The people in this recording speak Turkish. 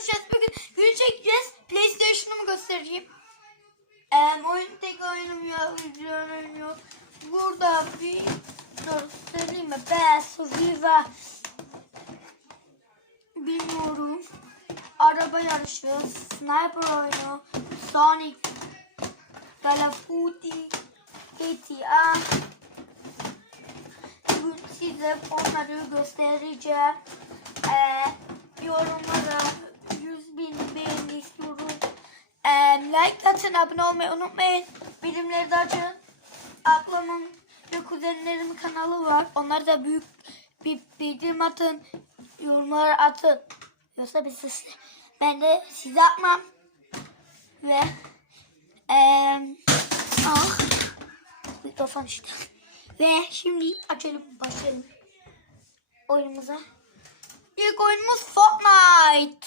konuşacağız. Bugün video çekeceğiz. PlayStation'ımı göstereyim. Ee, oyun tek oyunum. Video oyunum yok. Burada bir göstereyim mi? Best Survivor. Bilmiyorum. Araba yarışı, sniper oyunu, Sonic, Call GTA. Bugün size onları göstereceğim. Ee, yorumlara like atın, abone olmayı unutmayın. Bilimleri de açın. Ablamın ve kuzenlerimin kanalı var. Onlar da büyük bir bildirim atın. Yorumlara atın. Yoksa biz siz, ben de size atmam. Ve eee ah mikrofon işte. Ve şimdi açalım başlayalım oyunumuza. İlk oyunumuz Fortnite.